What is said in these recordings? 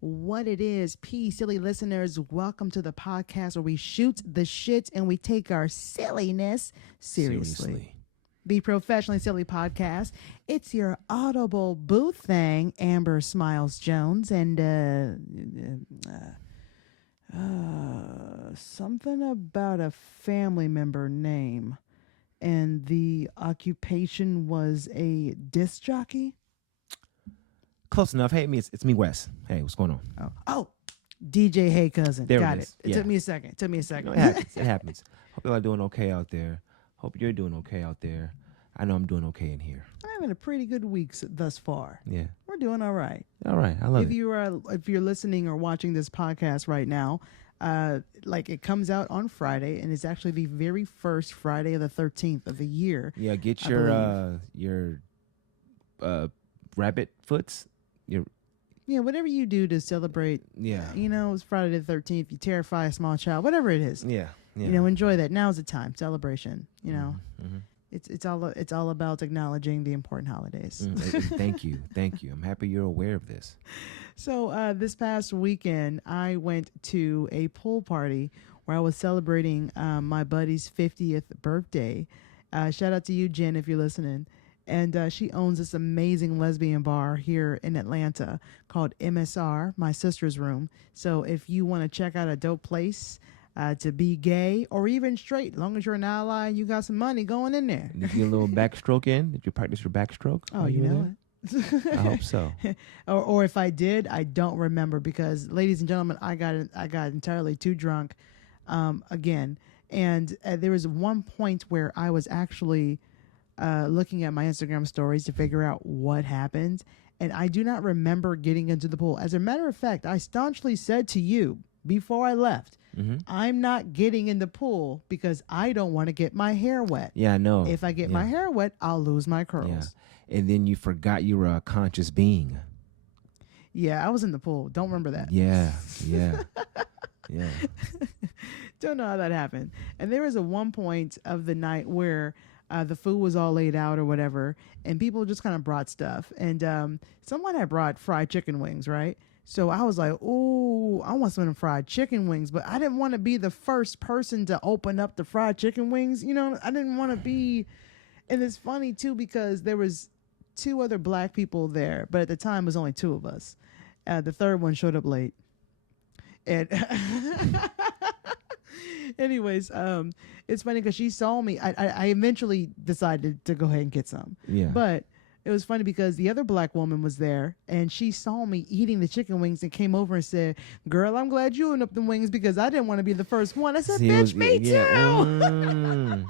what it is. Silly listeners, welcome to the podcast where we shoot the shit and we take our silliness seriously. The Professionally Silly Podcast. It's your audible boo thing, Amber Smiles Jones, and something about a family member name, and the occupation was a disc jockey. Close enough. Hey, it's me, Wes. Hey, what's going on? Oh, DJ Hey Cousin. There Got it it. is. It Yeah. took me a second. It happens. It happens. Hope y'all are doing okay out there. Hope you're doing okay out there. I know I'm doing okay in here. I'm having a pretty good week thus far. Yeah. We're doing all right. All right. I love If it. you're listening or watching this podcast right now, like it comes out on Friday, and it's actually the very first Friday of the 13th of the year. Yeah. Get I your rabbit foots. Yeah, whatever you do to celebrate. Yeah. It's Friday the 13th. You terrify a small child, whatever it is. Yeah. Enjoy that. Now's the time. Celebration. Mm-hmm. It's all about acknowledging the important holidays. Thank you. I'm happy you're aware of this. So this past weekend, I went to a pool party where I was celebrating my buddy's 50th birthday. Shout out to you, Jen, if you're listening. And she owns this amazing lesbian bar here in Atlanta called MSR, My Sister's Room. So if you want to check out a dope place to be gay or even straight, as long as you're an ally and you got some money going in there. Did you get a little backstroke in? Did you practice your backstroke? Oh, you know it. I hope so. or if I did, I don't remember because, ladies and gentlemen, I got entirely too drunk again. And there was one point where I was actually looking at my Instagram stories to figure out what happened. And I do not remember getting into the pool. As a matter of fact, I staunchly said to you before I left, I'm not getting in the pool because I don't want to get my hair wet. Yeah, I know. If I get my hair wet, I'll lose my curls. Yeah. And then you forgot you were a conscious being. Yeah, I was in the pool. Don't remember that. Yeah. Don't know how that happened. And there was a one point of the night where the food was all laid out or whatever, and people just kind of brought stuff. And someone had brought fried chicken wings, right? So I was like, ooh, I want some of them fried chicken wings. But I didn't want to be the first person to open up the fried chicken wings. I didn't want to be. And it's funny, too, because there was 2 other black people there. But at the time, it was only 2 of us. The third one showed up late. And anyways, it's funny because she saw me. I eventually decided to go ahead and get some. Yeah. But it was funny because the other black woman was there and she saw me eating the chicken wings and came over and said, "Girl, I'm glad you opened up the wings because I didn't want to be the first one." I said, "Bitch, me too."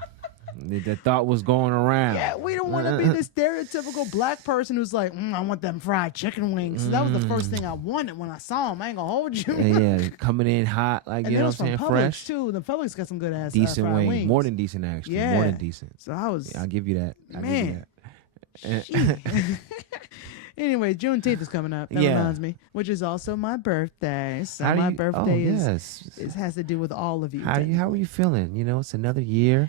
The thought was going around. Yeah, we don't want to be the stereotypical black person who's like, I want them fried chicken wings. So that was the first thing I wanted when I saw them. I ain't gonna hold you. Yeah, coming in hot, like, and you know what I'm saying, Publix fresh. Too. The Publix got some good ass Decent fried wings. More than decent, actually. Yeah. More than decent. So I was. Yeah, I'll give you that. Anyway, Juneteenth is coming up. That reminds me, which is also my birthday. So my birthday has to do with all of you. How are you feeling? It's another year.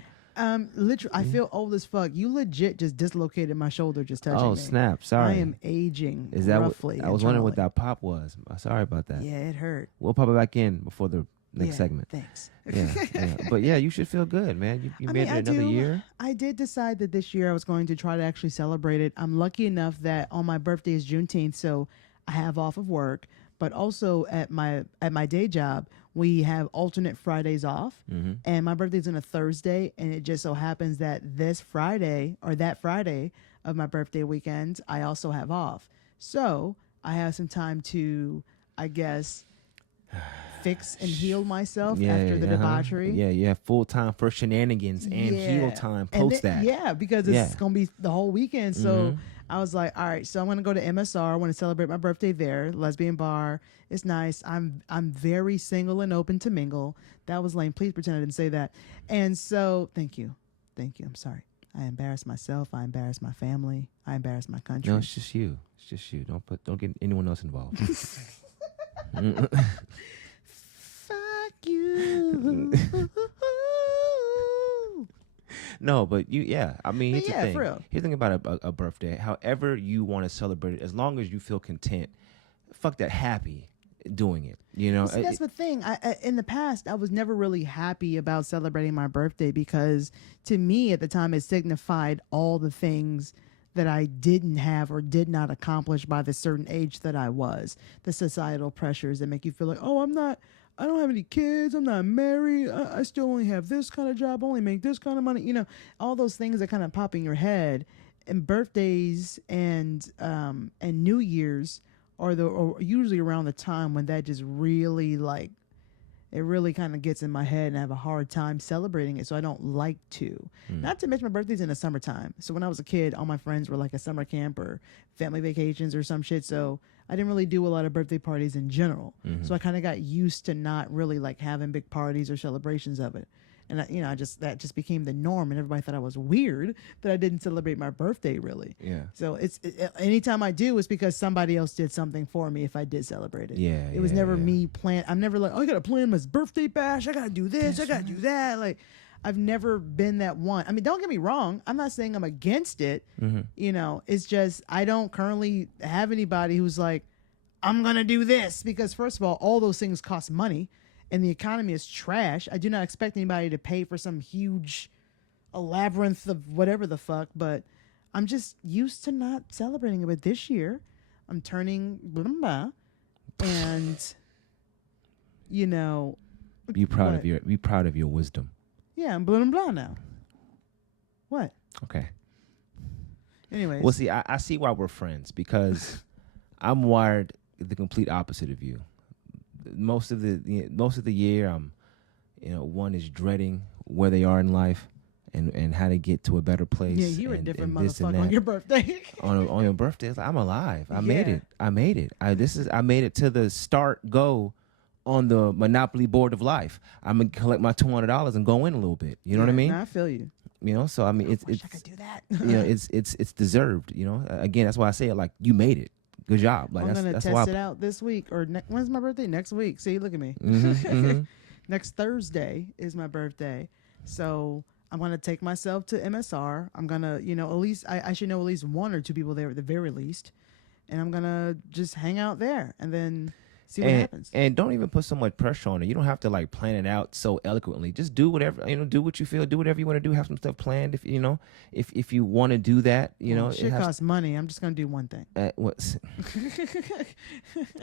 Literally, I feel old as fuck. You legit just dislocated my shoulder just touching me. Oh, snap. Sorry. I am aging Is that roughly. I was wondering what that pop was. Sorry about that. Yeah, it hurt. We'll pop it back in before the next segment. Thanks. Yeah. But yeah, you should feel good, man. You made it another year. I did decide that this year I was going to try to actually celebrate it. I'm lucky enough that on my birthday is Juneteenth, so I have off of work. But also at my day job, we have alternate Fridays off. Mm-hmm. And my birthday's on a Thursday, and it just so happens that this Friday or that Friday of my birthday weekend, I also have off. So I have some time to, I guess, fix and heal myself after the debauchery. Yeah, you have full time for shenanigans and heal time post that. Yeah, because it's going to be the whole weekend. So I was like, all right, so I'm going to go to MSR. I want to celebrate my birthday there. Lesbian bar. It's nice. I'm very single and open to mingle. That was lame. Please pretend I didn't say that. And so thank you. I'm sorry. I embarrassed myself. I embarrassed my family. I embarrassed my country. No, it's just you. Don't get anyone else involved. Fuck you. No, but I mean, here's the thing. For real. Here's the thing about a birthday. However you want to celebrate it, as long as you feel content, fuck that happy. doing it. You know, See, that's the thing. In the past, I was never really happy about celebrating my birthday because to me at the time it signified all the things that I didn't have or did not accomplish by the certain age that I was. The societal pressures that make you feel like, oh, I don't have any kids. I'm not married. I still only have this kind of job. I only make this kind of money. You know, all those things that kind of pop in your head. And birthdays and New Year's are usually around the time when that just really it really kind of gets in my head and I have a hard time celebrating it. So I don't like to. Not to mention my birthday's in the summertime. So when I was a kid, all my friends were like at summer camp or family vacations or some shit. So I didn't really do a lot of birthday parties in general. So I kind of got used to not really like having big parties or celebrations of it. And that just became the norm, and everybody thought I was weird that I didn't celebrate my birthday really. Yeah. So anytime I do, it's because somebody else did something for me. If I did celebrate it, it was never me plan. I'm never like, oh, I gotta plan my birthday bash. I gotta do this. I gotta do that. Like, I've never been that one. I mean, don't get me wrong. I'm not saying I'm against it. You know, it's just I don't currently have anybody who's like, I'm gonna do this because first of all those things cost money. And the economy is trash. I do not expect anybody to pay for some huge a labyrinth of whatever the fuck, but I'm just used to not celebrating it. But this year, I'm turning blah, blah, blah, and you know, be proud of your wisdom. Yeah, I'm blah blah blah now. What? Okay. Anyways, well, see, I see why we're friends because I'm wired the complete opposite of you. Most of the year, one is dreading where they are in life and how to get to a better place. Yeah, you're a different motherfucker on your birthday. on your birthday, it's like, I'm alive. I made it. I made it to the start go on the Monopoly board of life. I'm gonna collect my $200 and go in a little bit. You know what I mean? I feel you. You know, so I mean, I wish I could do that. It's deserved. You know, again, that's why I say it. Like, you made it. Good job. Like, I'm going to test it out this week. Or when's my birthday? Next week. See, look at me. Next Thursday is my birthday. So I'm going to take myself to MSR. I'm going to, at least, I should know at least one or two people there at the very least. And I'm going to just hang out there and then see what happens. And don't even put so much pressure on it. You don't have to like plan it out so eloquently. Just do whatever, do what you feel, do whatever you want to do. Have some stuff planned. If if you want to do that, shit costs money. I'm just gonna do one thing.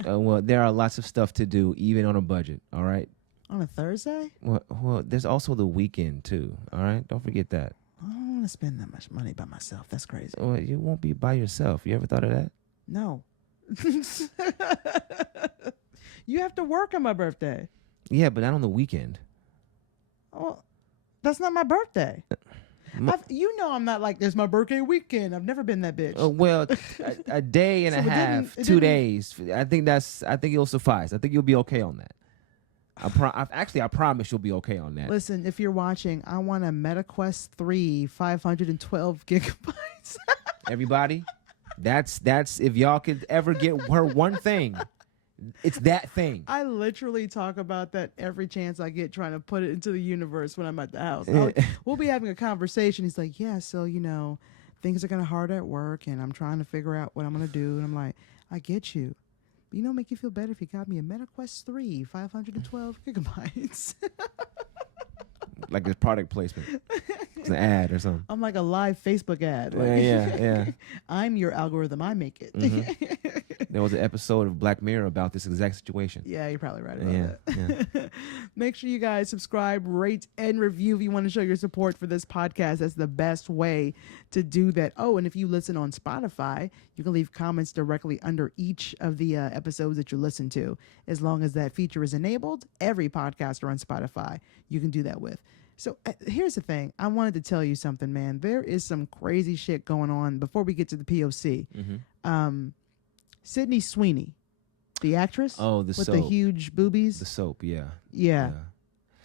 Well, there are lots of stuff to do, even on a budget. All right. On a Thursday? Well, there's also the weekend too. All right, don't forget that. I don't want to spend that much money by myself. That's crazy. Well, you won't be by yourself. You ever thought of that? No. You have to work on my birthday. Yeah, but not on the weekend. Well, that's not my birthday. I'm not like, there's my birthday weekend. I've never been that bitch. Well, a day and a half, 2 days. I think it'll suffice. I think you'll be okay on that. I promise you'll be okay on that. Listen, if you're watching, I want a MetaQuest 3 512 gigabytes. Everybody, that's if y'all could ever get her one thing, it's that thing. I literally talk about that every chance I get, trying to put it into the universe when I'm at the house. We'll be having a conversation. He's like, yeah, so, things are kind of hard at work, and I'm trying to figure out what I'm going to do. And I'm like, I get you. But make you feel better if you got me a MetaQuest 3, 512 gigabytes. Like a product placement. It's an ad or something. I'm like a live Facebook ad. Yeah. I'm your algorithm. I make it. Mm-hmm. There was an episode of Black Mirror about this exact situation. Yeah, you're probably right about that. Yeah. Make sure you guys subscribe, rate, and review if you want to show your support for this podcast. That's the best way to do that. Oh, and if you listen on Spotify, you can leave comments directly under each of the episodes that you listen to. As long as that feature is enabled, every podcaster on Spotify you can do that with. So here's the thing. I wanted to tell you something, man. There is some crazy shit going on before we get to the POC. Mm-hmm. Sydney Sweeney, the actress. Oh, with the huge boobies. The soap, yeah.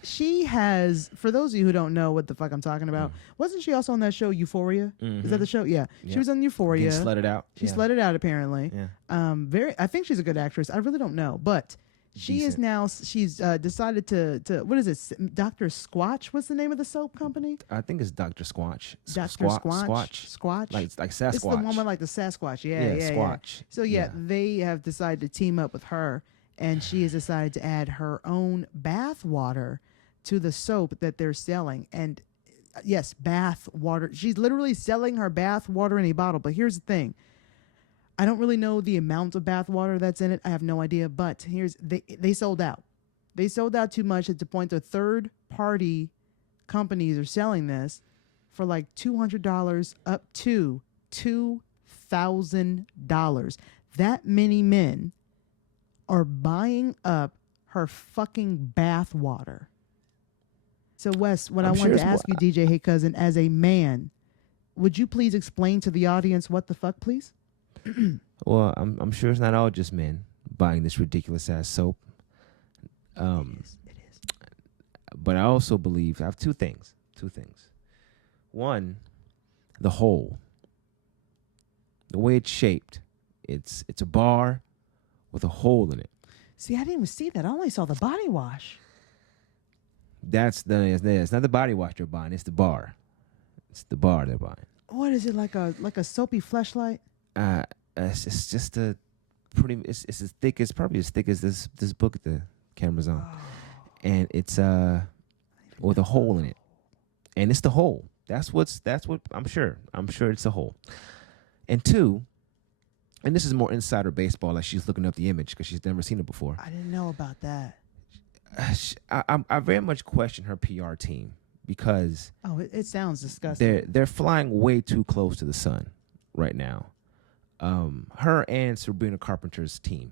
She has, for those of you who don't know what the fuck I'm talking about, wasn't she also on that show Euphoria? Mm-hmm. Is that the show? Yeah. She was on Euphoria. She slutted out. She slutted out apparently. Yeah. I think she's a good actress. I really don't know, but she is now. She's decided to what is it? Dr. Squatch. What's the name of the soap company? I think it's Dr. Squatch. Dr. Squatch. Like Sasquatch. It's the one with like the Sasquatch. Yeah. Squatch. So they have decided to team up with her, and she has decided to add her own bath water to the soap that they're selling. And yes, bath water. She's literally selling her bath water in a bottle. But here's the thing. I don't really know the amount of bath water that's in it. I have no idea. But they sold out. They sold out too much at the point that third-party companies are selling this for like $200 up to $2,000. That many men are buying up her fucking bath water. So, Wes, what I wanted to ask you, DJ Hey Cousin, as a man, would you please explain to the audience what the fuck, please? Well, I'm sure it's not all just men buying this ridiculous ass soap. It is. But I also believe I have two things. One, the hole. The way it's shaped. It's a bar with a hole in it. See, I didn't even see that. I only saw the body wash. It's not the body wash they're buying. It's the bar. It's the bar they're buying. What is it, like a soapy fleshlight? It's just a pretty. It's as thick as probably as thick as this book at the camera's on, and it's with a hole in it, and it's the hole. That's what I'm sure. I'm sure it's a hole. And two, and this is more insider baseball. Like she's looking up the image because she's never seen it before. I didn't know about that. I very much question her PR team because it sounds disgusting. They're flying way too close to the sun right now. Her and Sabrina Carpenter's team,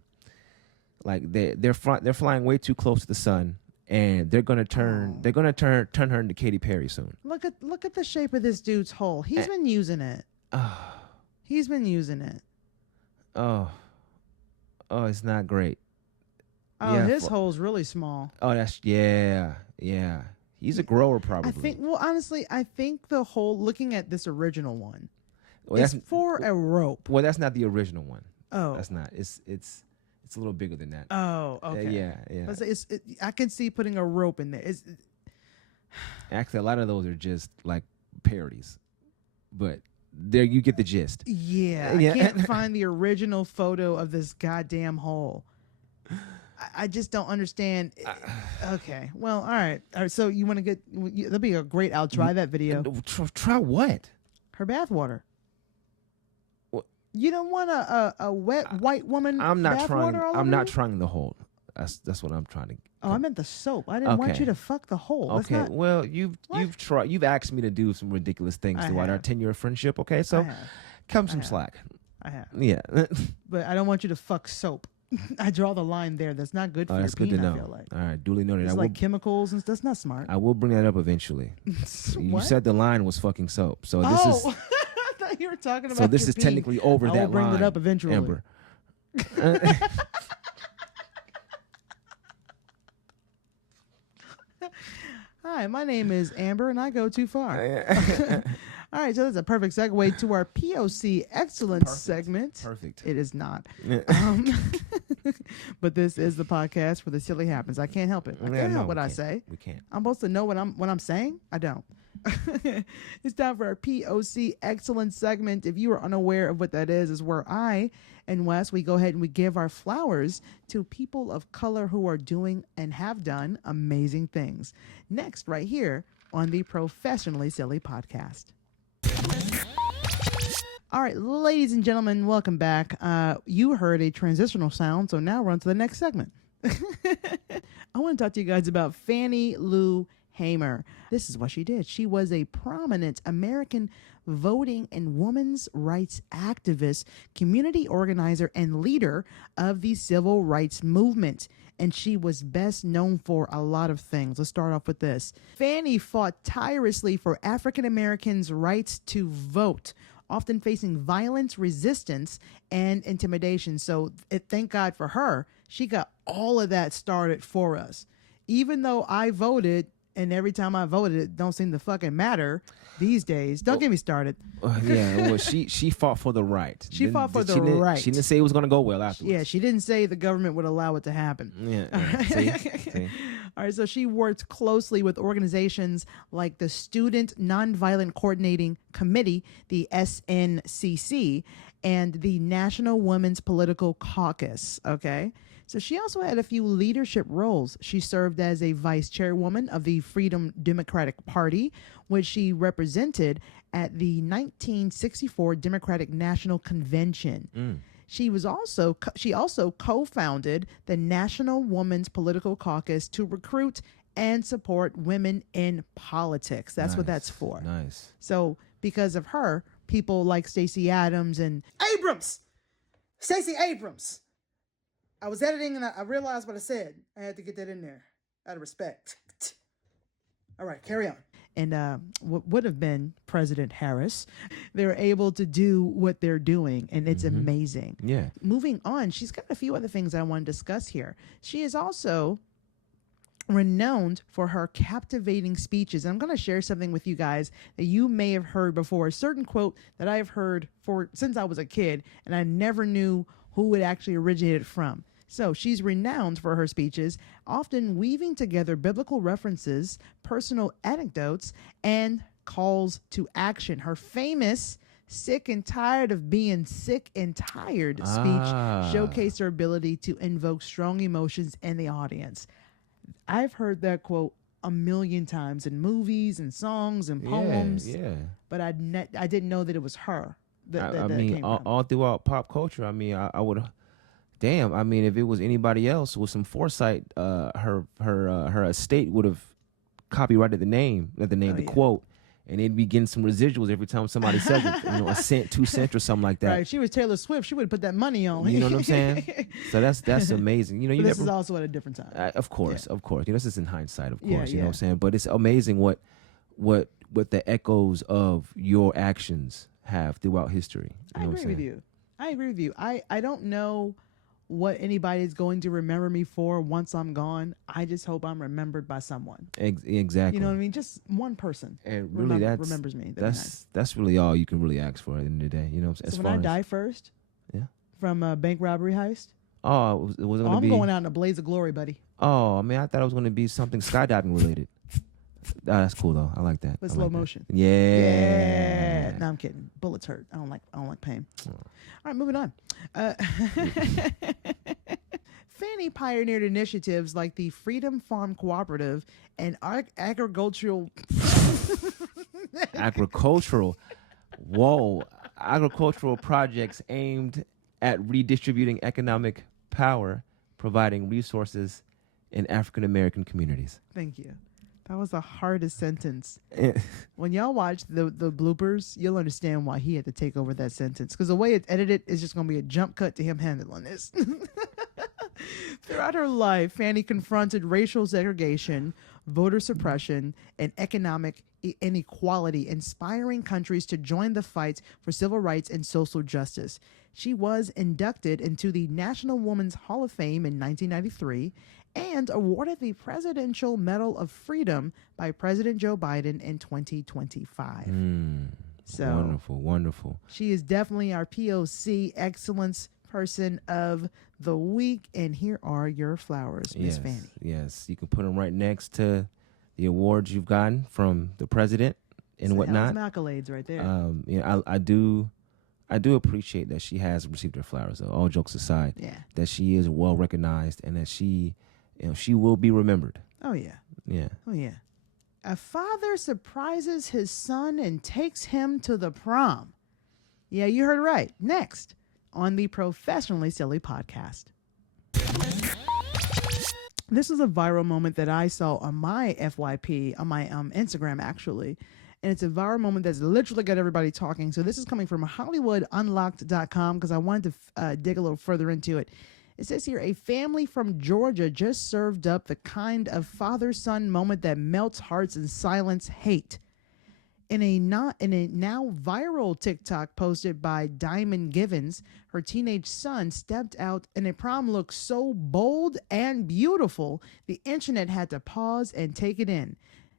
like they're flying way too close to the sun, and they're gonna turn her into Katy Perry soon. Look at the shape of this dude's hole. He's been using it. He's been using it. Oh, it's not great. Oh, yeah, his hole's really small. Oh, yeah. He's a grower, probably. Honestly, I think the hole. Looking at this original one, well, it's for a rope. Well, that's not the original one. Oh, that's not. It's a little bigger than that. Oh, okay. Yeah. I can see putting a rope in there. Actually, a lot of those are just like parodies, but there you get the gist. Yeah. I can't find the original photo of this goddamn hole. I just don't understand. Okay. Well, all right. So you want to get? That'll be a great. I'll try that video. Try what? Her bathwater. What? You don't want a wet white woman. I'm not trying. I'm not you? trying the hole. That's what I'm trying to. Oh, I meant the soap. I didn't want you to fuck the hole. Okay. Not, well, you've tried. You've asked me to do some ridiculous things throughout our 10-year friendship. Okay, so come some slack. I have. Yeah. But I don't want you to fuck soap. I draw the line there. That's not good for your that's good to know. I feel like. All right, duly noted. It's like chemicals and that's not smart. I will bring that up eventually. You said the line was fucking soap, so this is. I thought you were talking about. So this is technically over that line. I'll bring it up eventually. Amber. Hi, my name is Amber, and I go too far. All right, so that's a perfect segue to our POC Excellence segment. Perfect. It is not. But this is the podcast where the silly happens. I can't help it. I can't help what I say. We can't. I'm supposed to know what I'm saying? I don't. It's time for our POC Excellence segment. If you are unaware of what that is where I and Wes, we go ahead and we give our flowers to people of color who are doing and have done amazing things. Next, right here on the Professionally Silly podcast. All right, ladies and gentlemen, welcome back. You heard a transitional sound, so now we're on to the next segment. I want to talk to you guys about Fannie Lou Hamer. This is what she did. She was a prominent American voting and women's rights activist, community organizer, and leader of the civil rights movement. And she was best known for a lot of things. Let's start off with this. Fannie fought tirelessly for African Americans' rights to vote, often facing violence, resistance, and intimidation. So thank God for her. She got all of that started for us. Even though I voted, and every time I voted, it don't seem to fucking matter these days. Don't get me started. Yeah, well, she fought for the right. She fought for the right. She didn't say it was going to go well afterwards. Yeah, she didn't say the government would allow it to happen. Yeah. See? All right, so she worked closely with organizations like the Student Nonviolent Coordinating Committee, the SNCC, and the National Women's Political Caucus, okay? So she also had a few leadership roles. She served as a vice chairwoman of the Freedom Democratic Party, which she represented at the 1964 Democratic National Convention. She also co-founded the National Women's Political Caucus to recruit and support women in politics. That's what that's for. Nice. So because of her, people like Stacey Abrams and Stacey Abrams. I was editing and I realized what I said. I had to get that in there out of respect. All right, carry on. And what would have been President Harris, they're able to do what they're doing, and it's amazing. Yeah. Moving on, she's got a few other things I want to discuss here. She is also renowned for her captivating speeches. I'm going to share something with you guys that you may have heard before, a certain quote that I've heard since I was a kid, and I never knew who it actually originated from. So she's renowned for her speeches, often weaving together biblical references, personal anecdotes, and calls to action. Her famous "Sick and Tired of Being Sick and Tired" speech showcased her ability to invoke strong emotions in the audience. I've heard that quote a million times in movies and songs and poems, but I didn't know that it was her. I mean, all throughout pop culture, I mean, I would... Damn, I mean, if it was anybody else with some foresight, her estate would have copyrighted the quote, and they'd be getting some residuals every time somebody says it, a cent, 2 cents, or something like that. Right, she was Taylor Swift. She would have put that money on. You know what I'm saying? So that's amazing. This is also at a different time. Of course. This is in hindsight, of course. You know what I'm saying? But it's amazing what the echoes of your actions have throughout history. I agree with you. I don't know what anybody's going to remember me for once I'm gone. I just hope I'm remembered by someone. Exactly. You know what I mean? Just one person. And really, remembers me. That's really all you can really ask for at the end of the day. You know, so when I die first, from a bank robbery heist. Oh, it was going to be. I'm going out in a blaze of glory, buddy. Oh, I mean, I thought it was going to be something skydiving related. That's cool though. I like that. With slow motion. Yeah. No, I'm kidding. Bullets hurt. I don't like pain. All right, moving on. Fannie pioneered initiatives like the Freedom Farm Cooperative and agricultural. Agricultural projects aimed at redistributing economic power, providing resources in African American communities. Thank you. That was the hardest sentence. When y'all watch the bloopers, you'll understand why he had to take over that sentence. Because the way it's edited is just going to be a jump cut to him handling this. Throughout her life, Fannie confronted racial segregation, voter suppression, and economic inequality, inspiring countries to join the fight for civil rights and social justice. She was inducted into the National Women's Hall of Fame in 1993 and awarded the Presidential Medal of Freedom by President Joe Biden in 2025. So wonderful. She is definitely our POC Excellence Person of the Week. And here are your flowers, Miss Fannie. Yes, you can put them right next to the awards you've gotten from the president and whatnot. Accolades right there. I do appreciate that she has received her flowers, though. All jokes aside, that she is well recognized and that she will be remembered. Oh yeah. Yeah. Oh yeah. A father surprises his son and takes him to the prom. Yeah, you heard right. Next on the Professionally Silly podcast. This is a viral moment that I saw on my FYP, on my Instagram, actually. And it's a viral moment that's literally got everybody talking. So this is coming from HollywoodUnlocked.com because I wanted to dig a little further into it. It says here, a family from Georgia just served up the kind of father-son moment that melts hearts and silence hate. In a now viral TikTok posted by Diamond Givens, her teenage son stepped out in a prom look so bold and beautiful, the internet had to pause and take it in.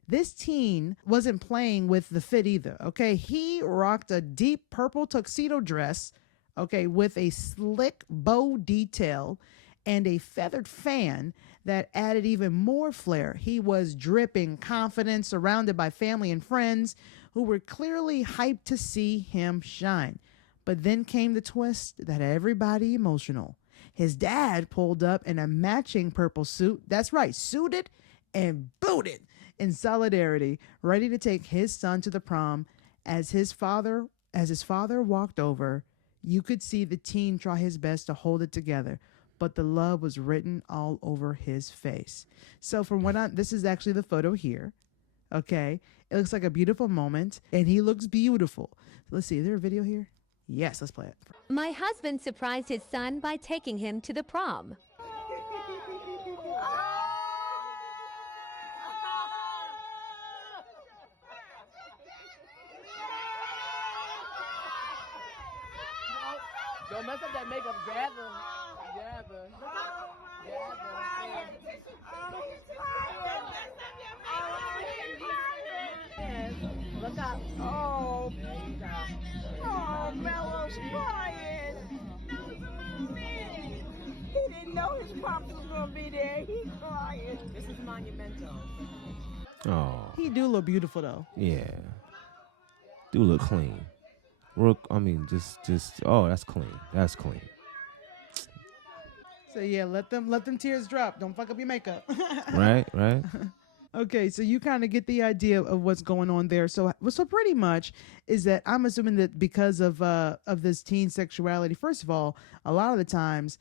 This teen wasn't playing with the fit either, okay? He rocked a deep purple tuxedo dress, okay, with a slick bow detail and a feathered fan that added even more flair. He was dripping confidence, surrounded by family and friends who were clearly hyped to see him shine. But then came the twist that had everybody emotional. His dad pulled up in a matching purple suit. That's right, suited and booted in solidarity, ready to take his son to the prom. As his father walked over, you could see the teen try his best to hold it together, but the love was written all over his face. So from what I this is actually the photo here. Okay. It looks like a beautiful moment, and he looks beautiful. Let's see, is there a video here? Yes, let's play it. My husband surprised his son by taking him to the prom. Don't mess up that makeup. Gather. Gather. Look up. Oh, Mello's crying. He didn't know his pops was going to be there. He's crying. This is monumental. Oh, He do look beautiful though. yeah. Do look clean. I mean, oh, that's clean. That's clean. So yeah, let them tears drop. Don't fuck up your makeup. Right. Okay, so you kind of get the idea of what's going on there. So pretty much is that I'm assuming that because of this teen sexuality, first of all, a lot of the times,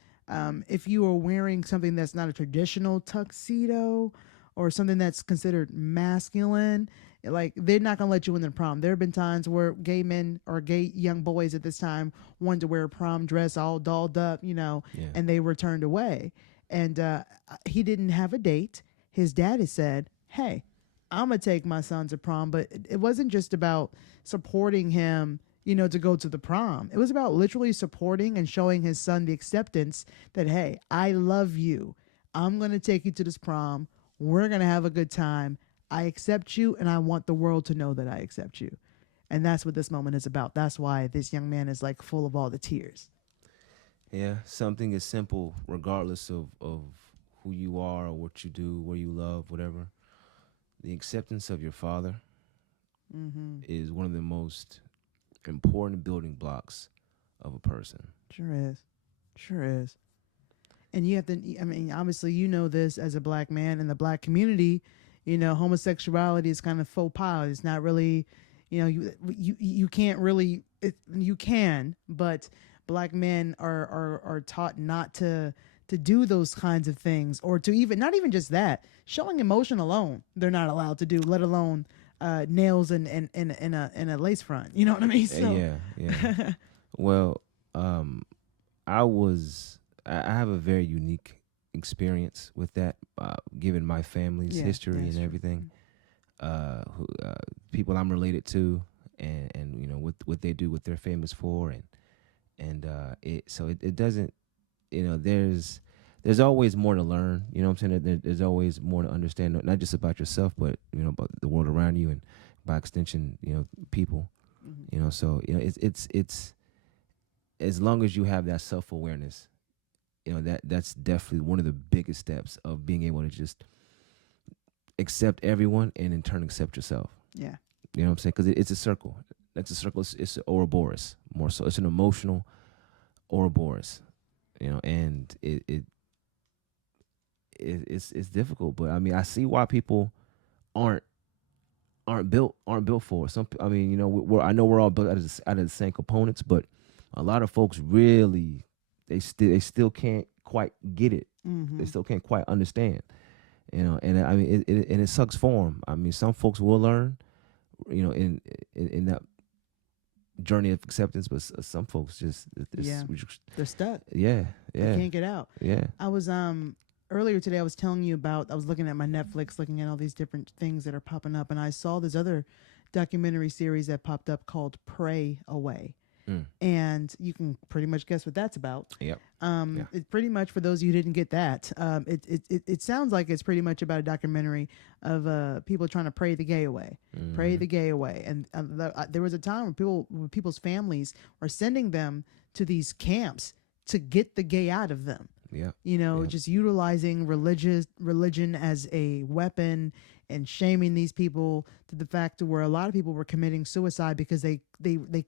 if you are wearing something that's not a traditional tuxedo or something that's considered masculine, like they're not gonna let you in the prom. There have been times where gay men or gay young boys at this time wanted to wear a prom dress all dolled up, Yeah. and they were turned away. And he didn't have a date. His daddy said, "Hey, I'm gonna take my son to prom," but it wasn't just about supporting him, to go to the prom. It was about literally supporting and showing his son the acceptance that, hey, I love you. I'm gonna take you to this prom. We're gonna have a good time. I accept you, and I want the world to know that I accept you. And that's what this moment is about. That's why this young man is like full of all the tears. Yeah, something as simple, regardless of who you are or what you do, where you love, whatever. The acceptance of your father is one of the most important building blocks of a person. Sure is. And you have to, I mean, obviously, this as a black man in the black community, homosexuality is kind of faux pas. It's not really, you can't really, you can, but black men are taught not to do those kinds of things, or to even, not even just that, showing emotion alone, they're not allowed to do, let alone nails and a lace front. You know what I mean? So. Yeah. Well, I have a very unique experience with that, given my family's history and everything. People I'm related to, and what they do, what they're famous for, and it doesn't, there's always more to learn. You know what I'm saying? There's always more to understand, not just about yourself, but about the world around you, and by extension, people. So it's as long as you have that self-awareness, that's definitely one of the biggest steps of being able to just accept everyone and in turn accept yourself. Yeah. You know what I'm saying? Because it's a circle. That's a circle. It's an Ouroboros, more so. It's an emotional Ouroboros, and it's difficult. But I mean, I see why people aren't built for it. I know we're all built out of the same components, but a lot of folks really they still can't quite get it. They still can't quite understand. And I mean, it sucks for them. I mean, some folks will learn, in that journey of acceptance, but some folks they're stuck. Yeah. They can't get out. Yeah. I was earlier today, I was telling you about, I was looking at my Netflix, looking at all these different things that are popping up, and I saw this other documentary series that popped up called Pray Away. And you can pretty much guess what that's about. Yep. It pretty much, for those of you who didn't get that, it sounds like it's pretty much about a documentary of people trying to pray the gay away, pray the gay away. And there was a time when people's families were sending them to these camps to get the gay out of them. Yeah. Just utilizing religion as a weapon and shaming these people to the fact to where a lot of people were committing suicide because they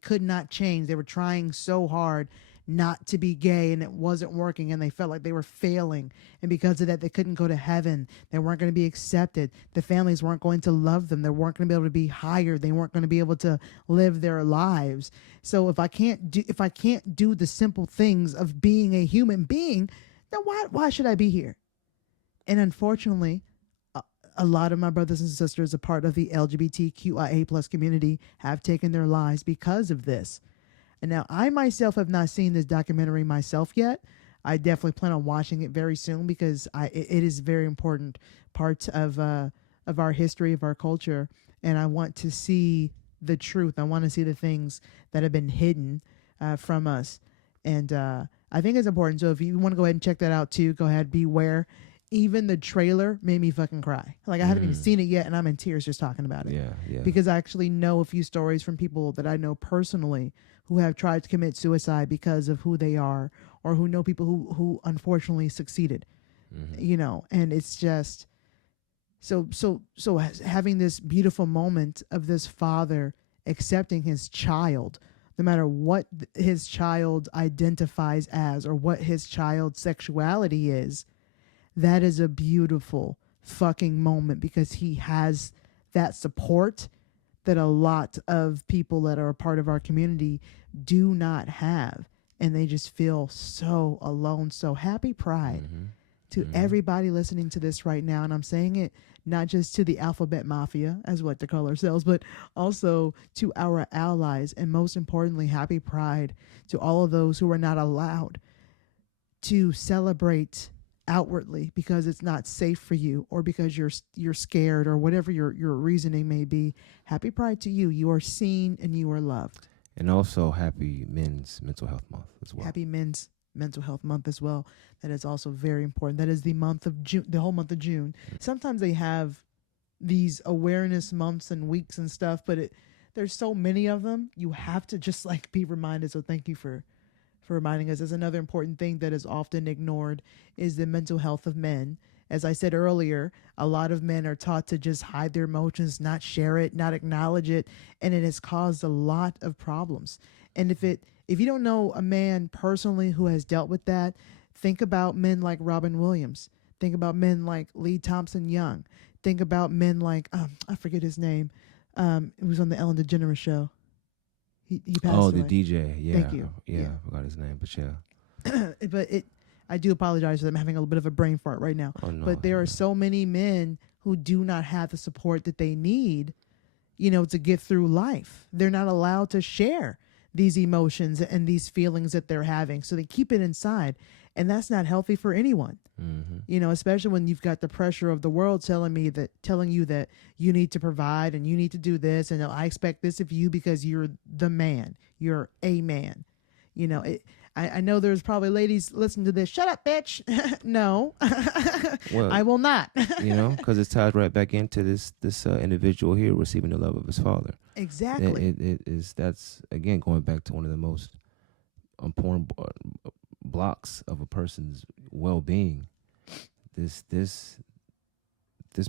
could not change. They were trying so hard not to be gay and it wasn't working and they felt like they were failing. And because of that, they couldn't go to heaven. They weren't going to be accepted. The families weren't going to love them. They weren't going to be able to be hired. They weren't going to be able to live their lives. So if I can't do the simple things of being a human being, then why should I be here? And unfortunately, a lot of my brothers and sisters, a part of the LGBTQIA plus community, have taken their lives because of this. And now I myself have not seen this documentary myself yet. I definitely plan on watching it very soon because it is very important part of our history, of our culture. And I want to see the truth. I want to see the things that have been hidden from us. And I think it's important. So if you want to go ahead and check that out too, go ahead, beware. Even the trailer made me fucking cry. Like I haven't even seen it yet and I'm in tears just talking about it. Yeah. Because I actually know a few stories from people that I know personally who have tried to commit suicide because of who they are, or who know people who unfortunately succeeded. You know, and it's just so having this beautiful moment of this father accepting his child, no matter what his child identifies as or what his child's sexuality is. That is a beautiful fucking moment because he has that support that a lot of people that are a part of our community do not have. And they just feel so alone. So happy Pride to everybody listening to this right now. And I'm saying it not just to the alphabet mafia, as what to call ourselves, but also to our allies. And most importantly, happy Pride to all of those who are not allowed to celebrate outwardly because it's not safe for you, or because you're scared, or whatever your reasoning may be. Happy Pride to you. You are seen and you are loved. And also happy Men's Mental Health Month as well. Happy Men's Mental Health Month as well. That is also very important. That is the month of June, the whole month of June. Sometimes they have these awareness months and weeks and stuff, but there's so many of them. You have to just like be reminded. So thank you for reminding us. There's another important thing that is often ignored is the mental health of men. As I said earlier, a lot of men are taught to just hide their emotions, not share it, not acknowledge it, and it has caused a lot of problems. And if you don't know a man personally who has dealt with that, think about men like Robin Williams. Think about men like Lee Thompson Young. Think about men like I forget his name. It was on the Ellen DeGeneres show. He passed away. The DJ. Yeah. Thank you. Yeah, I forgot his name, but yeah. But I do apologize for them having a little bit of a brain fart right now. Oh, no. But there are so many men who do not have the support that they need, to get through life. They're not allowed to share these emotions and these feelings that they're having. So they keep it inside. And that's not healthy for anyone. Especially when you've got the pressure of the world telling you that you need to provide and you need to do this. And I expect this of you because you're the man. You're a man. I know there's probably ladies listening to this. Shut up, bitch. No, well, I will not. Because it ties right back into this individual here receiving the love of his father. Exactly. That's again going back to one of the most important blocks of a person's well-being. This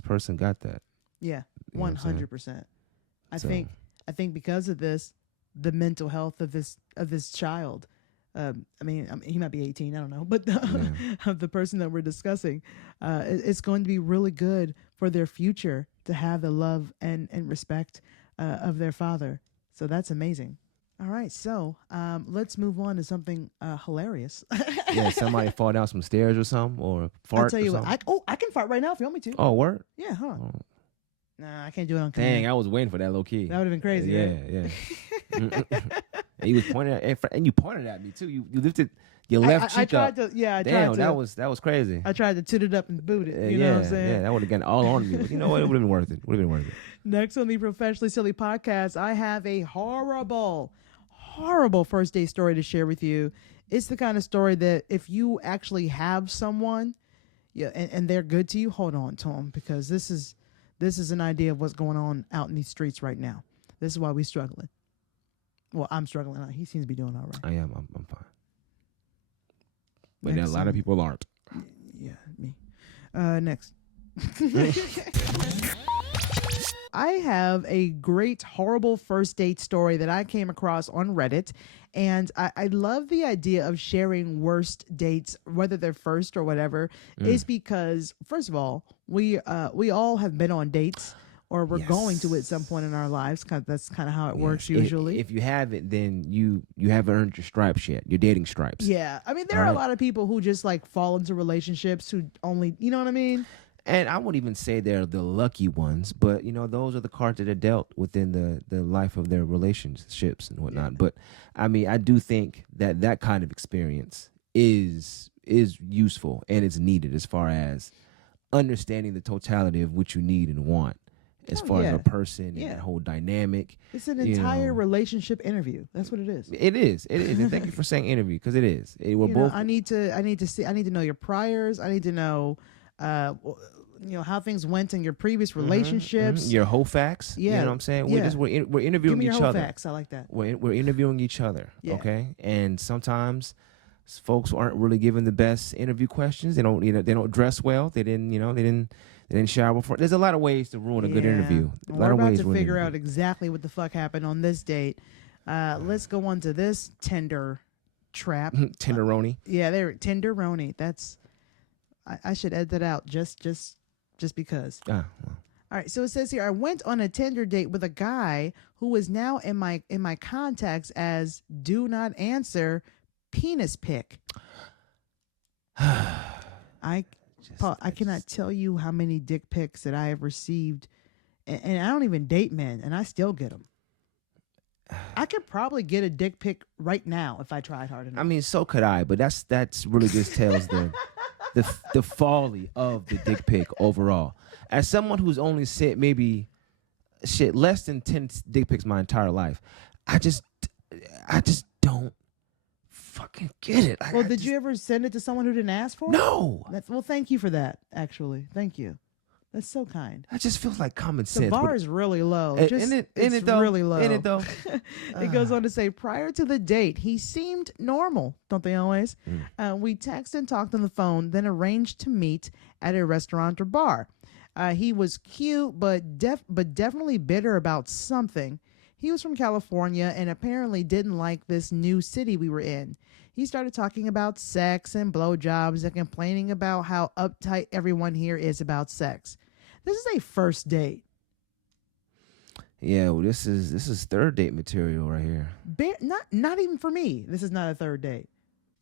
person got that. Yeah, 100%. I think because of this, the mental health of this child. He might be 18, I don't know, but of the person that we're discussing, it's going to be really good for their future to have the love and respect of their father. So that's amazing. All right, so let's move on to something hilarious. Yeah, somebody fall down some stairs or something, or fart. I'll tell you or what. I can fart right now if you want me to. Oh, word? Yeah, hold on. Oh. Nah, I can't do it on camera. Dang, I was waiting for that low key. That would have been crazy. Yeah. And you was pointing and you pointed at me too. You lifted your left cheek up. Damn, that was crazy. I tried to toot it up and boot it. You know what I'm saying? Yeah, that would have gotten all on me. But you know what? It would have been worth it. Next on the Professionally Silly podcast, I have a horrible first date story to share with you. It's the kind of story that if you actually have someone, and they're good to you, hold on to them, because this is an idea of what's going on out in these streets right now. This is why we're struggling. Well, I'm struggling. He seems to be doing all right. I am. I'm fine. But a lot of people aren't. Yeah, me. Next. I have a great, horrible first date story that I came across on Reddit. And I love the idea of sharing worst dates, whether they're first or whatever, is because, first of all, we all have been on dates or we're going to at some point in our lives. That's kind of how it works usually. If you haven't, then you haven't earned your stripes yet, your dating stripes. Yeah. I mean, there are a lot of people who just like fall into relationships who only, you know what I mean? And I wouldn't even say they're the lucky ones, but, you know, those are the cards that are dealt within the life of their relationships and whatnot. Yeah. But, I mean, I do think that kind of experience is useful and it's needed as far as understanding the totality of what you need and want as far as a person and that whole dynamic. It's an entire relationship interview. That's what it is. It is. And thank you for saying interview, because it is. We're both. I need to know your priors. I need to know how things went in your previous relationships, your whole facts. Yeah, you know what I'm saying. We're interviewing Give me each your other. whole facts. I like that. We're interviewing each other. Yeah. Okay, and sometimes folks aren't really given the best interview questions. They don't dress well. They didn't shower before. There's a lot of ways to ruin a good interview. We're about to figure out exactly what the fuck happened on this date. Let's go on to this Tinder trap. Tenderoni. Tenderoni. That's. I should edit that out just because. Well. All right, so it says here, I went on a Tinder date with a guy who is now in my contacts as do not answer penis pic. I cannot tell you how many dick pics that I have received, and I don't even date men, and I still get them. I could probably get a dick pic right now if I tried hard enough. I mean, so could I, but that's really just tells the folly of the dick pic overall. As someone who's only sent maybe less than 10 dick pics my entire life, I just don't fucking get it. Did you ever send it to someone who didn't ask for it? No. Thank you for that, actually. Thank you. That's so kind. That just feels like common sense. The bar is really low. It's really low. In it though. It goes on to say, prior to the date, he seemed normal. Don't they always? We texted and talked on the phone, then arranged to meet at a restaurant or bar. He was cute, but definitely bitter about something. He was from California and apparently didn't like this new city we were in. He started talking about sex and blowjobs and complaining about how uptight everyone here is about sex. This is a first date. Yeah, well, this is third date material right here. Not even for me. This is not a third date.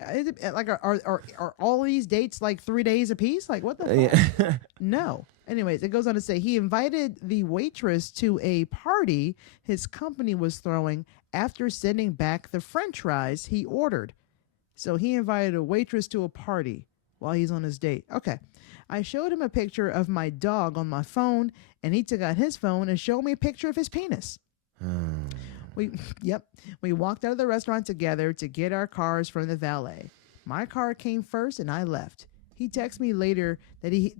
Like, are all these dates like 3 days apiece? Like, what the fuck? Yeah. No. Anyways, it goes on to say he invited the waitress to a party his company was throwing after sending back the French fries he ordered. So he invited a waitress to a party while he's on his date. Okay. I showed him a picture of my dog on my phone, and he took out his phone and showed me a picture of his penis. We walked out of the restaurant together to get our cars from the valet. My car came first, and I left. He texted me later that he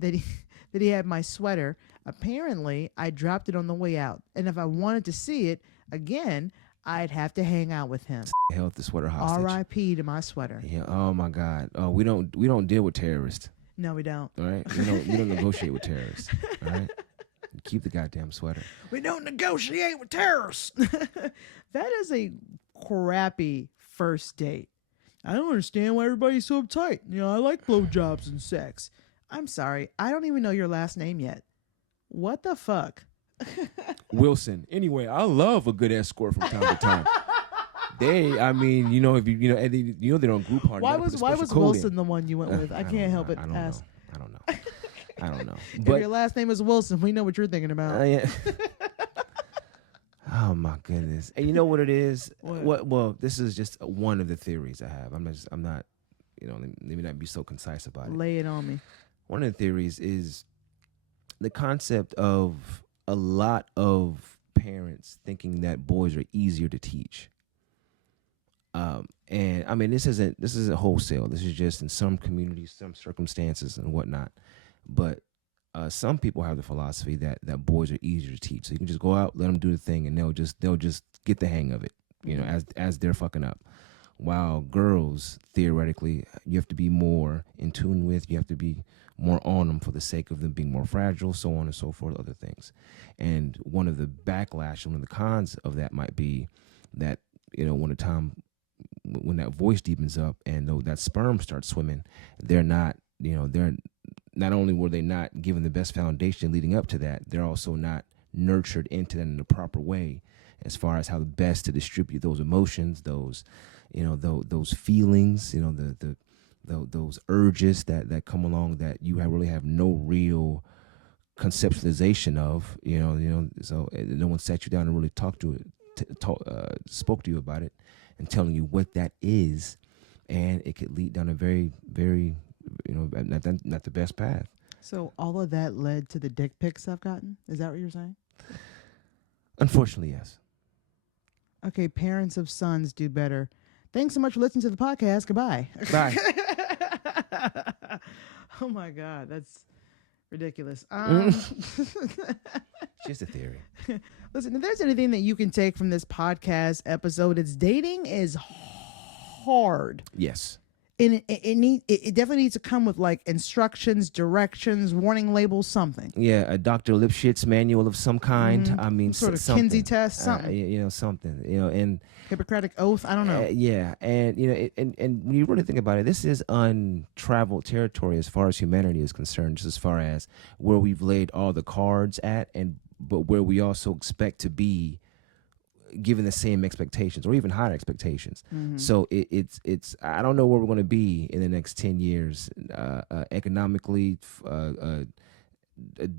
had my sweater. Apparently, I dropped it on the way out, and if I wanted to see it again, I'd have to hang out with him. Held the sweater hostage. R.I.P. to my sweater. Yeah. Oh my God. Oh, we don't deal with terrorists. No, we don't. All right. We don't negotiate with terrorists. All right. Keep the goddamn sweater. We don't negotiate with terrorists. That is a crappy first date. I don't understand why everybody's so uptight. I like blowjobs and sex. I'm sorry. I don't even know your last name yet. What the fuck? Wilson. Anyway, I love a good escort from time to time. They're on group party. Why was Wilson the one you went with? I can't help it. I don't know. But if your last name is Wilson, we know what you're thinking about. Yeah. Oh my goodness. And you know what it is? Well, this is just one of the theories I have. I'm not, let me not be so concise about it. Lay it on me. One of the theories is the concept of a lot of parents thinking that boys are easier to teach. And I mean, this isn't wholesale. This is just in some communities, some circumstances and whatnot. But some people have the philosophy that boys are easier to teach. So you can just go out, let them do the thing, and they'll just get the hang of it, as they're fucking up. While girls, theoretically, you have to be more in tune with. You have to be more on them for the sake of them being more fragile, so on and so forth, other things. And one of the backlash, one of the cons of that might be that, when that voice deepens up and that sperm starts swimming, they're not only were they not given the best foundation leading up to that, they're also not nurtured into that in the proper way as far as how the best to distribute those emotions, those feelings, those urges that come along that you really have no real conceptualization of, so no one sat you down and really spoke to you about it and telling you what that is, and it could lead down a very, very, not the best path. So all of that led to the dick pics I've gotten? Is that what you're saying? Unfortunately, yes. Okay, parents of sons do better. Thanks so much for listening to the podcast. Goodbye. Bye. Oh my God, that's ridiculous. Just a theory. Listen, if there's anything that you can take from this podcast episode, it's dating is hard. Yes. And it definitely needs to come with like instructions, directions, warning labels, something. Yeah, a Dr. Lipschitz manual of some kind. Mm-hmm. I mean, sort of something. Kinsey test, something. Something. And Hippocratic oath. I don't know. Yeah, and and when you really think about it, this is untraveled territory as far as humanity is concerned. Just as far as where we've laid all the cards at, but where we also expect to be given the same expectations or even higher expectations. Mm-hmm. So it's I don't know where we're going to be in the next 10 years economically,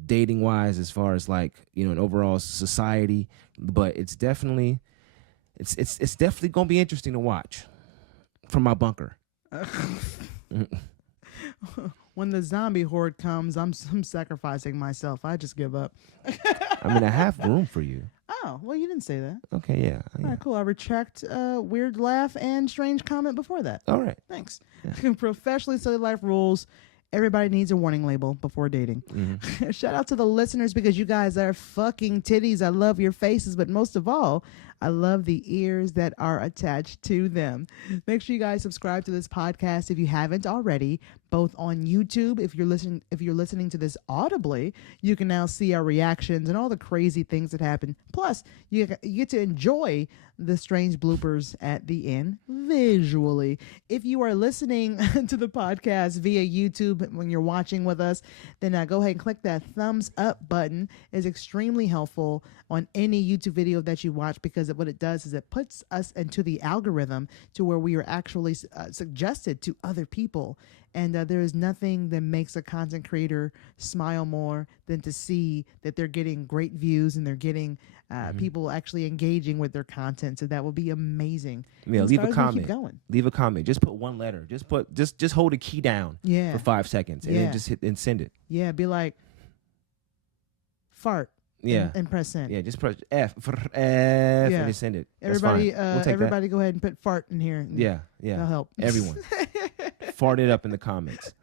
dating wise, as far as like, an overall society, but it's definitely going to be interesting to watch from my bunker. When the zombie horde comes, I'm sacrificing myself. I just give up. I mean, I have room for you. Oh, well, you didn't say that. Okay, yeah. All right, cool. I retract weird laugh and strange comment before that. All right. Thanks. Yeah. Professionally Silly Life rules. Everybody needs a warning label before dating. Mm-hmm. Shout out to the listeners because you guys are fucking titties. I love your faces, but most of all, I love the ears that are attached to them. Make sure you guys subscribe to this podcast if you haven't already, both on YouTube. If you're listening to this audibly, you can now see our reactions and all the crazy things that happen. Plus, you get to enjoy the strange bloopers at the end visually. If you are listening to the podcast via YouTube when you're watching with us, then go ahead and click that thumbs up button. It's extremely helpful on any YouTube video that you watch because what it does is it puts us into the algorithm to where we are actually suggested to other people. And there is nothing that makes a content creator smile more than to see that they're getting great views and they're getting people actually engaging with their content. So that would be amazing. Yeah, leave a comment. Keep going. Leave a comment. Just put one letter. Just hold a key down for 5 seconds and then just hit and send it. Yeah, be like fart. Yeah, and press send. Yeah, just press F and just send it. Everybody, everybody, go ahead and put fart in here. Yeah, that'll help. Everyone, fart it up in the comments.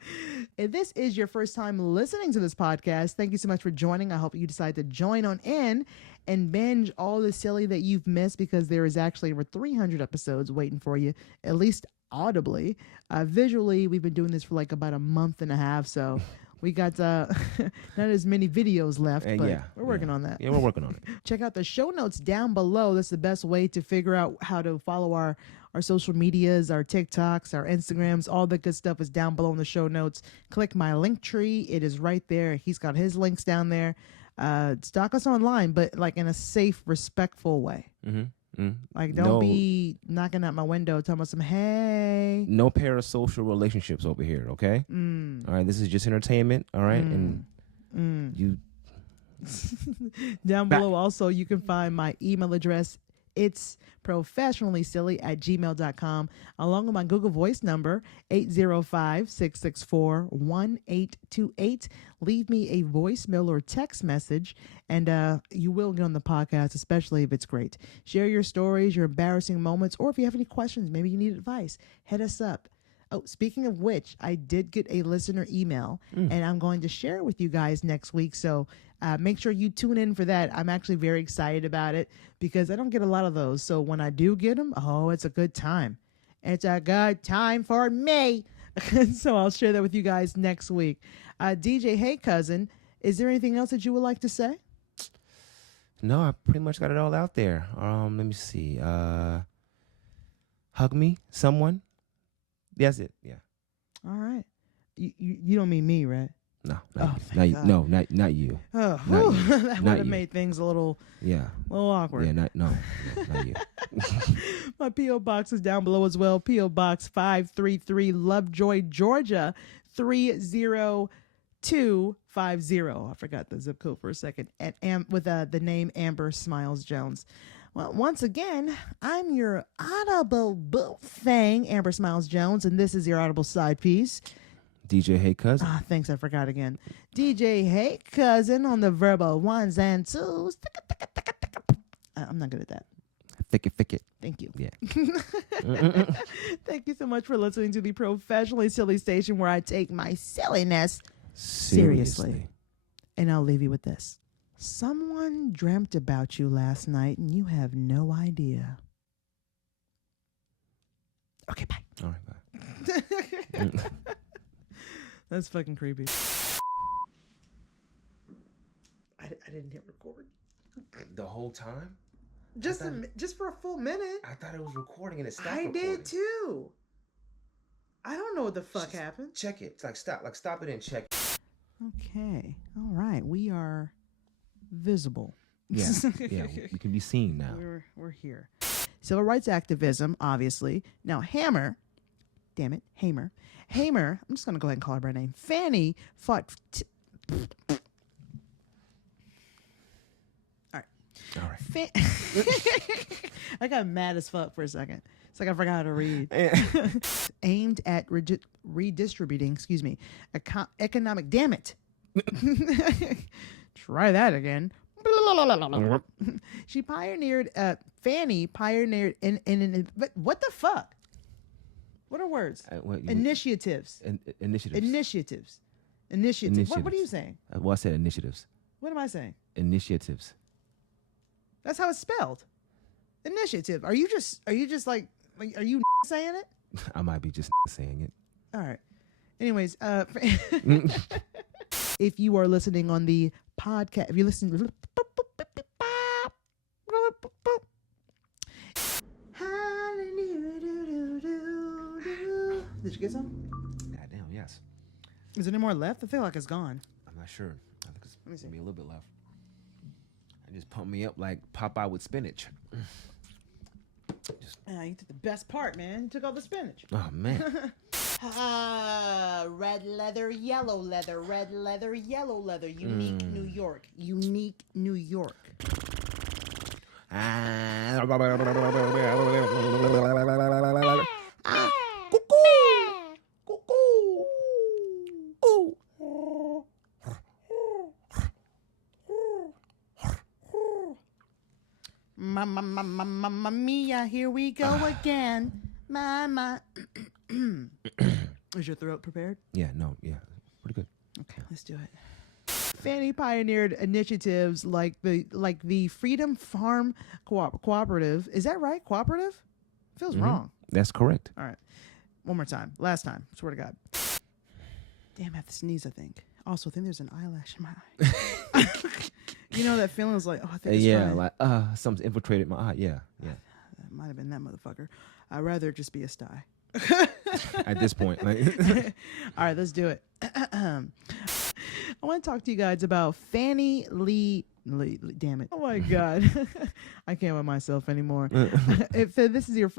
If this is your first time listening to this podcast, thank you so much for joining. I hope you decide to join on in and binge all the silly that you've missed because there is actually over 300 episodes waiting for you, at least audibly. Visually, we've been doing this for like about a month and a half, so. We got not as many videos left, but we're working on that. Yeah, we're working on it. Check out the show notes down below. That's the best way to figure out how to follow our social medias, our TikToks, our Instagrams. All the good stuff is down below in the show notes. Click my Linktree. It is right there. He's got his links down there. Stalk us online, but like in a safe, respectful way. Mm-hmm. Like, don't be knocking at my window telling us hey. No parasocial relationships over here, okay? All right, this is just entertainment, all right? And you... Down below also, you can find my email address. It's professionallysilly@gmail.com, along with my Google Voice number, 805-664-1828. Leave me a voicemail or text message, and you will get on the podcast, especially if it's great. Share your stories, your embarrassing moments, or if you have any questions, maybe you need advice, hit us up. Oh, speaking of which, I did get a listener email, and I'm going to share it with you guys next week. So make sure you tune in for that. I'm actually very excited about it because I don't get a lot of those. So when I do get them, it's a good time. It's a good time for me. So I'll share that with you guys next week. DJ, hey cousin, is there anything else that you would like to say? No, I pretty much got it all out there. Let me see. Hug me, someone. That's it. Yeah. All right. You don't mean me, right? No, Oh, not thank you. God. No, not you. Oh, Not you. that would Not have you. made things a little awkward. Yeah, not you. My P.O. Box is down below as well. P.O. Box 533, Lovejoy, Georgia, 30250. I forgot the zip code for a second. With the name Amber Smiles Jones. Well, once again, I'm your audible boo thing, Amber Smiles Jones, and this is your audible side piece. DJ Hey Cousin. Thanks, I forgot again. DJ Hey Cousin on the verbal ones and twos. I'm not good at that. Thick it. Thank you. Yeah. Thank you so much for listening to the professionally silly station where I take my silliness seriously. And I'll leave you with this. Someone dreamt about you last night and you have no idea. Okay, bye. All right, bye. That's fucking creepy. I didn't hit record. The whole time? Just for a full minute. I thought it was recording and it stopped. I recording. did too. I don't know what the fuck happened. Check it. It's like stop it and check it. Okay. All right. We are visible. Yeah. We can be seen now. We're here. Civil rights activism, obviously. Now Hamer, damn it, Hamer. I'm just gonna go ahead and call her by name. Fannie fought. All right. I got mad as fuck for a second. It's like I forgot how to read. Aimed at redistributing, economic. Damn it. Try that again. She pioneered. Fannie pioneered but what the fuck? What are words? Initiatives. Initiatives. What are you saying? Well, I said initiatives. What am I saying? Initiatives. That's how it's spelled. Initiative. Are you just like are you saying it? I might be just saying it. All right. Anyways, if you are listening on the podcast, if you listen, did you get some? Goddamn, yes. Is there any more left? I feel like it's gone. I'm not sure. I think it's Let me see. maybe a little bit left. I just pumped me up like Popeye with spinach. You took the best part, man. You took all the spinach. Oh man. Red leather, yellow leather, red leather, yellow leather. Unique New York. Unique New York. Mamma mia, here we go again. Mama. Is your throat prepared? Yeah, pretty good. Okay, let's do it. Fannie pioneered initiatives like the Freedom Farm Cooperative. Is that right? Cooperative? Feels wrong. That's correct. All right. One more time. Last time. Swear to God. Damn, I have to sneeze, I think. Also, I think there's an eyelash in my eye. You know that feeling is like, oh, I think it's yeah, fine. like something's infiltrated my eye. Yeah. That might have been that motherfucker. I'd rather just be a sty. At this point, like. All right, let's do it. I want to talk to you guys about Fannie Lee. Damn it! Oh my God, I can't with myself anymore. If this is your